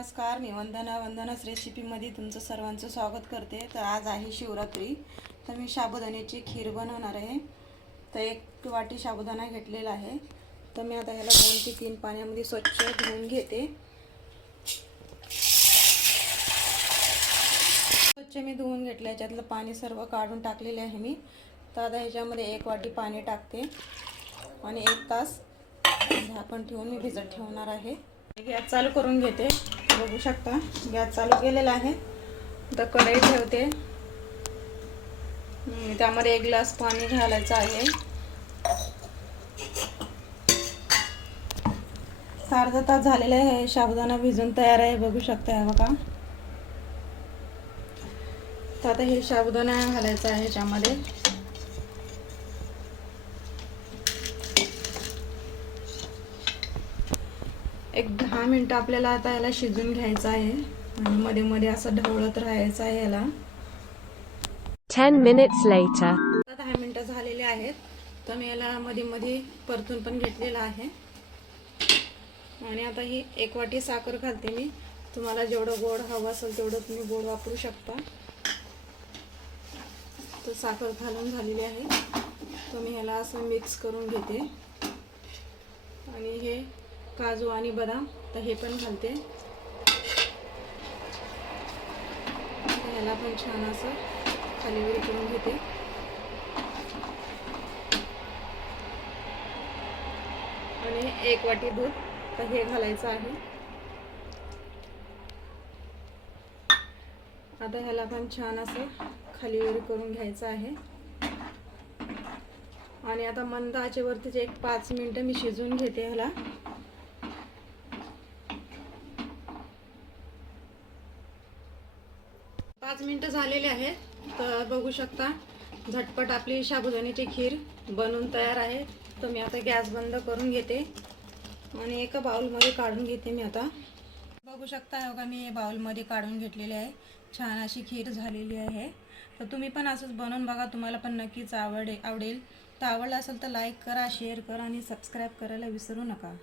नमस्कार, मी वंदना's रेसिपीमध्ये तुमचं सर्वांचं स्वागत करते। तर आज आहे शिवरात्री, तर मी साबुदाण्याची खीर बनवणार आहे। तर 1 वाटी साबुदाणा घेतलेला आहे। तर मी आता ह्याला 2 ते 3 पाण्यामध्ये स्वच्छ धुवून घेते। स्वच्छ मी धुवून घेतलं, याच्यातलं पाणी सर्व काढून टाकलेले आहे मी। तर आता ह्याच्यामध्ये 1 वाटी पाणी टाकते आणि 1 तास झाकण ठेवून मी भिजत ठेवणार आहे। गॅस चालू करून घेते। बघू शकता गॅस चालू केलेला आहे। तर कढई ठेवते, त्यामध्ये 1 ग्लास पाणी घालायचं आहे। अर्धा तास झालेला आहे, साबुदाणा भिजून तयार आहे। बघू शकता हे बघा। तर आता हे साबुदाणा घालायचा आहे याच्यामध्ये। एक 10 मिनिटं आपल्याला आता याला शिजून घ्यायचं आहे आणि मध्ये मध्ये असं ढवळत राहायचं आहे याला। 10 minutes later. 10 मिनिटं झालेले आहेत। तर मी याला मध्ये मध्ये परतून पण घेतलेला आहे आणि आता ही 1 वाटी साखर घालते मी। तुम्हाला जेवढं गोड हवं असेल तेवढं तुम्ही गोड वापरू शकता। तर साखर घालून झालेली आहे। तर मी ह्याला असं मिक्स करून घेते आणि हे काजू आणि बदाम तर हे पण घालते। ह्याला पण छान असं खाली वर करून घेते आणि 1 वाटी दूध तर हे घालायचं आहे। आता ह्याला पण छान असं खाली वर करून घ्यायचं आहे आणि आता मंद आचेवरतीच 5 मिनिटं मी शिजवून घेते ह्याला। 5 मिनिटं झालेले आहेत। तर बघू शकता झटपट आपली साबुदाण्याची खीर बनवून तयार आहे। तर मी आता गॅस बंद करून घेते आणि एका बाउलमध्ये काढून घेते मी आता। बघू शकता बघा, मी हे बाउलमध्ये काढून घेतलेले आहे। छान अशी खीर झालेली आहे। तर तुम्ही पण असंच बनवून बघा, तुम्हाला पण नक्कीच आवडेल। तर आवडलं असेल तर लाईक करा, शेअर करा आणि सबस्क्राईब करायला विसरू नका।